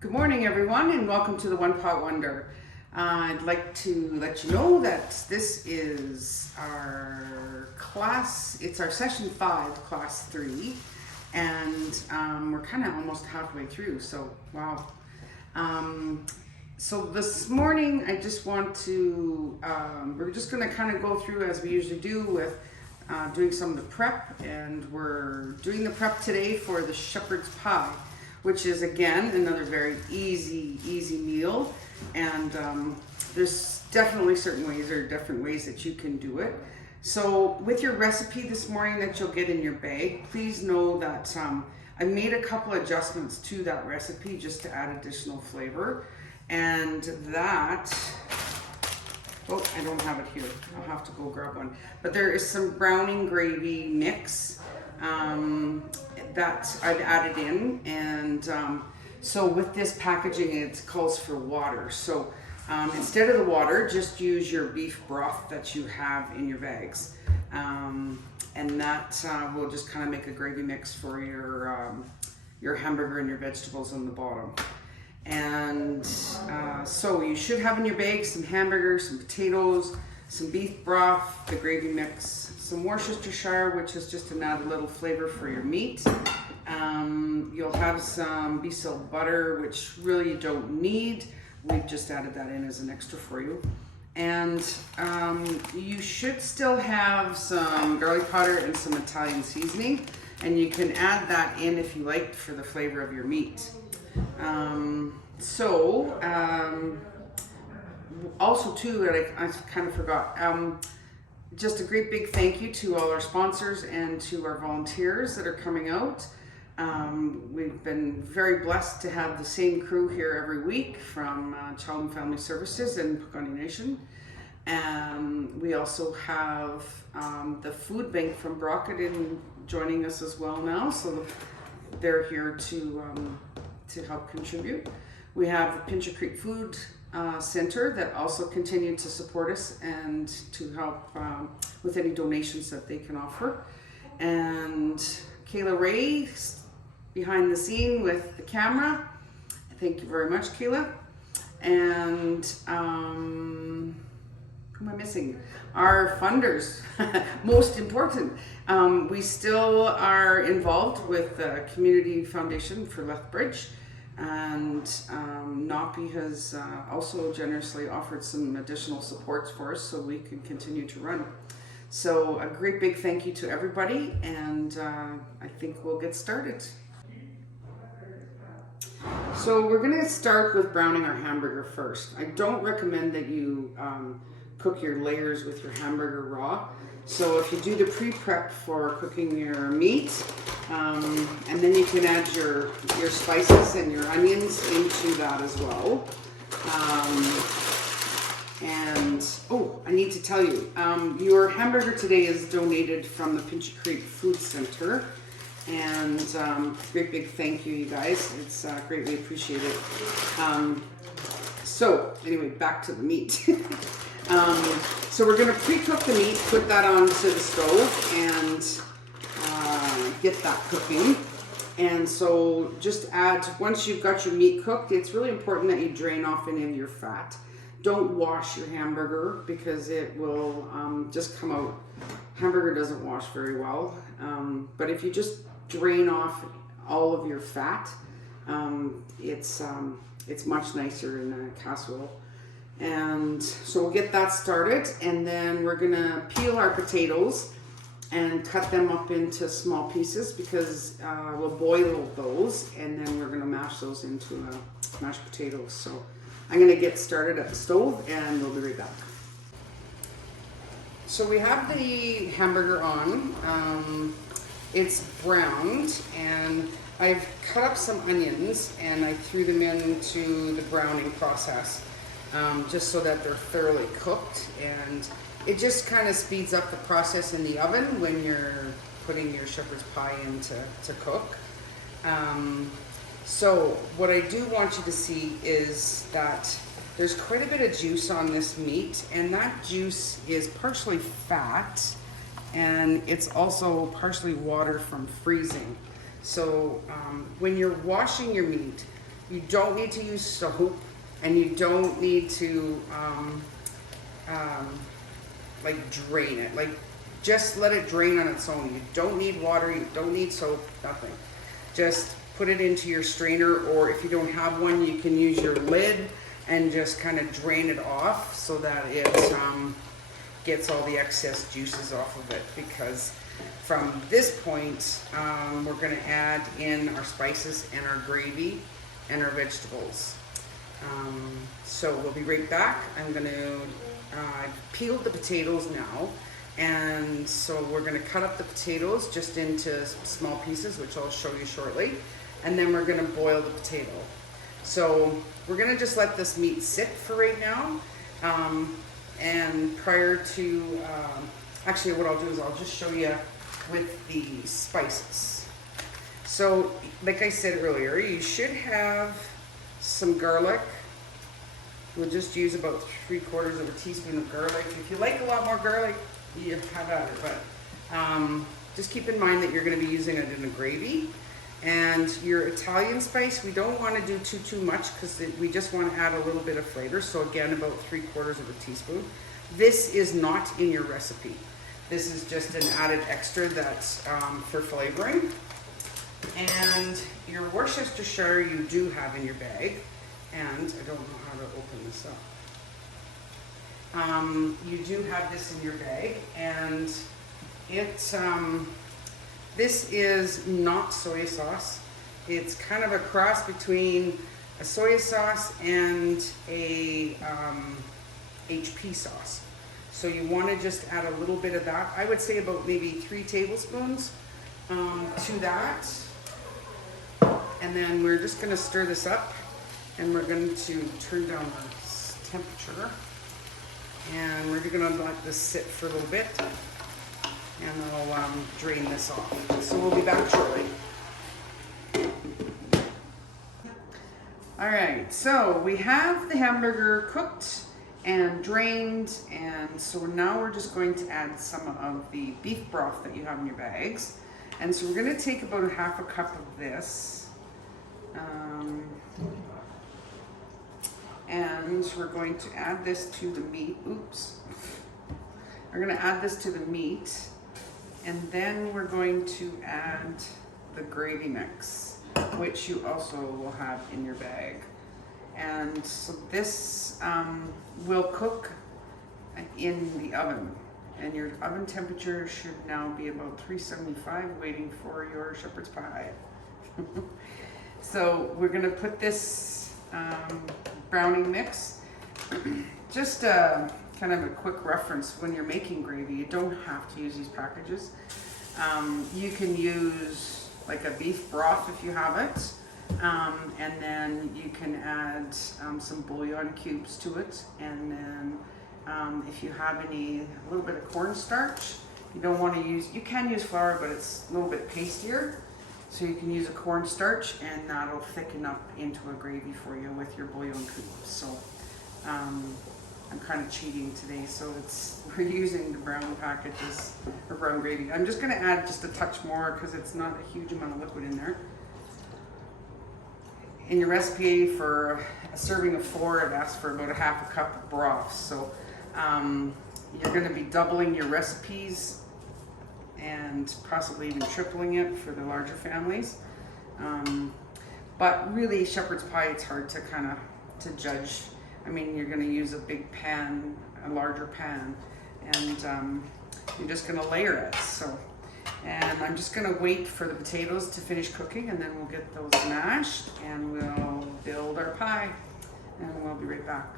Good morning, everyone, and welcome to the One Pot Wonder. I'd like to let you know that this is our class. It's our session 5, class 3, and we're kind of almost halfway through. So wow. So this morning, I just want to. We're just going to kind of go through as we usually do with doing some of the prep, and we're doing the prep today for the shepherd's pie, which is again another very easy meal. And there's definitely certain ways or different ways that you can do it. So with your recipe this morning that you'll get in your bag, please know that I made a couple adjustments to that recipe just to add additional flavor. And that, oh, I don't have it here. I'll have to go grab one. But there is some browning gravy mix that I've added in. And so with this packaging, it calls for water. So instead of the water, just use your beef broth that you have in your bags. And that will just kind of make a gravy mix for your hamburger and your vegetables on the bottom. And so you should have in your bag some hamburgers, some potatoes, some beef broth, the gravy mix, some Worcestershire, which is just to add a little flavor for your meat. You'll have some beef salt butter, which really you don't need. We've just added that in as an extra for you. And you should still have some garlic powder and some Italian seasoning, and you can add that in if you like for the flavor of your meat. Also too, that I kind of forgot, just a great big thank you to all our sponsors and to our volunteers that are coming out. We've been very blessed to have the same crew here every week from Child and Family Services and Pukani Nation. And we also have the food bank from Brockett joining us as well now, so they're here to help contribute. We have the Pincher Creek Food Center that also continue to support us and to help with any donations that they can offer. And Kayla Ray behind the scene with the camera. Thank you very much, Kayla. And who am I missing? Our funders, most important. We still are involved with the Community Foundation for Lethbridge, and NOPI has also generously offered some additional supports for us so we can continue to run. So a great big thank you to everybody, and I think we'll get started. So we're going to start with browning our hamburger first. I don't recommend that you cook your layers with your hamburger raw. So if you do the pre-prep for cooking your meat, and then you can add your spices and your onions into that as well. And oh, I need to tell you, your hamburger today is donated from the Pincher Creek Food Center. And great big thank you, you guys. It's greatly appreciated. So anyway, back to the meat. So we're going to pre-cook the meat, put that onto the stove, and get that cooking. And so just add, once you've got your meat cooked, it's really important that you drain off any of your fat. Don't wash your hamburger because it will just come out. Hamburger doesn't wash very well. But if you just drain off all of your fat, it's much nicer in a casserole. And so we'll get that started, and then we're gonna peel our potatoes and cut them up into small pieces because we'll boil those, and then we're gonna mash those into mashed potatoes. So I'm gonna get started at the stove, and we'll be right back. So we have the hamburger on. It's browned, and I've cut up some onions and I threw them into the browning process. Just so that they're thoroughly cooked, and it just kind of speeds up the process in the oven when you're putting your shepherd's pie in to cook. So what I do want you to see is that there's quite a bit of juice on this meat, and that juice is partially fat, and it's also partially water from freezing. So when you're washing your meat, you don't need to use soap, and you don't need to like drain it. Like, just let it drain on its own. You don't need water, you don't need soap, nothing. Just put it into your strainer, or if you don't have one, you can use your lid and just kind of drain it off so that it gets all the excess juices off of it. Because from this point, we're going to add in our spices and our gravy and our vegetables. So we'll be right back. I'm going to peel the potatoes now. And so we're going to cut up the potatoes just into small pieces, which I'll show you shortly. And then we're going to boil the potato. So we're going to just let this meat sit for right now. And prior to, actually what I'll do is I'll just show you with the spices. So like I said earlier, you should have some garlic. We'll just use about 3/4 of a teaspoon of garlic. If you like a lot more garlic, you have at it, but just keep in mind that you're going to be using it in a gravy. And your Italian spice, we don't want to do too much, because we just want to add a little bit of flavor. So again, about 3/4 of a teaspoon. This is not in your recipe. This is just an added extra that's for flavoring. And your Worcestershire you do have in your bag, and I don't know how to open this up. You do have this in your bag, and this is not soy sauce. It's kind of a cross between a soy sauce and a HP sauce. So you want to just add a little bit of that. I would say about maybe 3 tablespoons to that. And then we're just going to stir this up, and we're going to turn down the temperature. And we're going to let this sit for a little bit, and I'll drain this off. So we'll be back shortly. All right, so we have the hamburger cooked and drained, and so now we're just going to add some of the beef broth that you have in your bags. And so we're going to take about 1/2 cup of this. And we're going to add this to the meat. Oops. We're going to add this to the meat, and then we're going to add the gravy mix, which you also will have in your bag. And so this will cook in the oven, and your oven temperature should now be about 375, waiting for your shepherd's pie. So we're going to put this browning mix. Just kind of a quick reference, when you're making gravy, you don't have to use these packages. You can use like a beef broth if you have it, and then you can add some bouillon cubes to it, and then if you have a little bit of cornstarch, you don't want to use, you can use flour, but it's a little bit pastier. So you can use a cornstarch, and that'll thicken up into a gravy for you with your bouillon cubes. So I'm kind of cheating today, so we're using the brown packages, or brown gravy. I'm just going to add just a touch more because it's not a huge amount of liquid in there. In your recipe for a serving of 4, it asks for about 1/2 cup of broth. So you're going to be doubling your recipes, and possibly even tripling it for the larger families. But really, shepherd's pie, it's hard to to judge. I mean, you're going to use a big pan, a larger pan, and you're just going to layer it. So, and I'm just going to wait for the potatoes to finish cooking, and then we'll get those mashed, and we'll build our pie, and we'll be right back.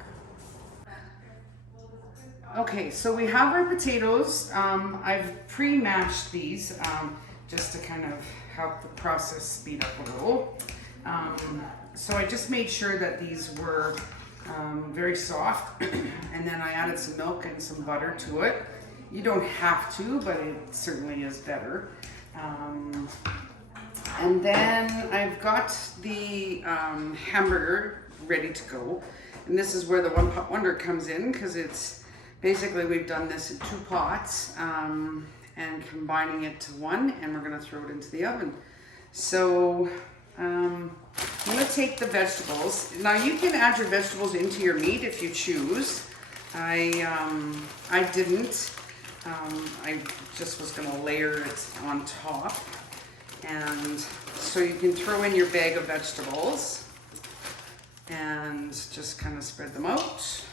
Okay, so we have our potatoes. I've pre-mashed these just to kind of help the process speed up a little. So I just made sure that these were very soft, and then I added some milk and some butter to it. You don't have to, but it certainly is better. And then I've got the hamburger ready to go. And this is where the One Pot Wonder comes in, because it's basically, we've done this in 2 pots and combining it to one, and we're going to throw it into the oven. So I'm gonna take the vegetables. Now you can add your vegetables into your meat if you choose. I didn't. I just was gonna layer it on top. And so you can throw in your bag of vegetables and just kind of spread them out.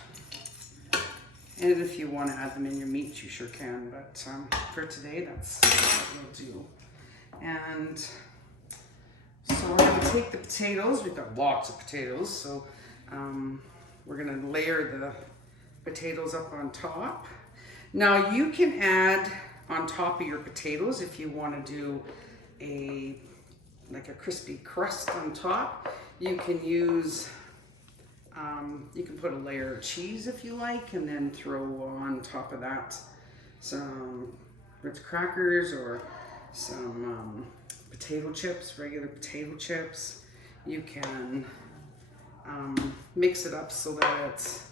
And if you want to add them in your meat, you sure can. But for today, that's what we'll do. And so we're going to take the potatoes. We've got lots of potatoes. So we're going to layer the potatoes up on top. Now you can add on top of your potatoes if you want to do like a crispy crust on top. You can use, you can put a layer of cheese if you like, and then throw on top of that some Ritz crackers or some potato chips, regular potato chips. You can mix it up so that it's,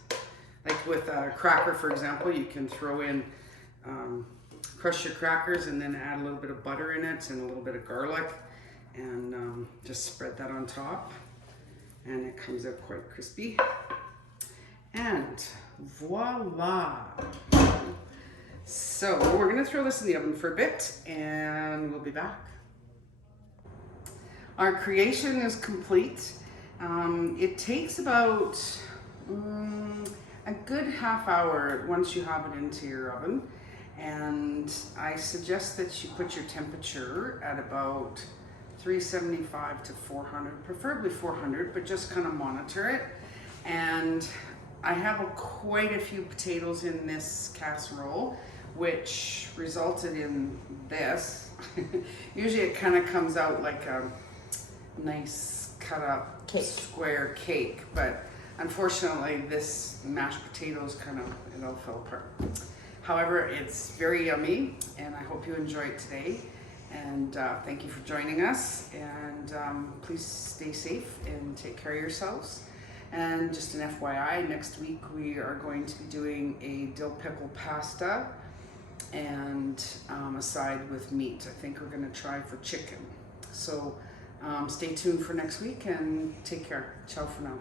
like with a cracker, for example, you can throw in, crush your crackers and then add a little bit of butter in it and a little bit of garlic, and just spread that on top, and it comes out quite crispy. And voila! So we're gonna throw this in the oven for a bit and we'll be back. Our creation is complete. It takes about a good half hour once you have it into your oven. And I suggest that you put your temperature at about 375 to 400, preferably 400, but just kind of monitor it. And I have quite a few potatoes in this casserole, which resulted in this. Usually it kind of comes out like a nice cut up cake. Square cake, but unfortunately this mashed potatoes it all fell apart. However, it's very yummy, and I hope you enjoy it today. And thank you for joining us. And please stay safe and take care of yourselves. And just an FYI, next week we are going to be doing a dill pickle pasta and a side with meat. I think we're going to try for chicken. So stay tuned for next week and take care. Ciao for now.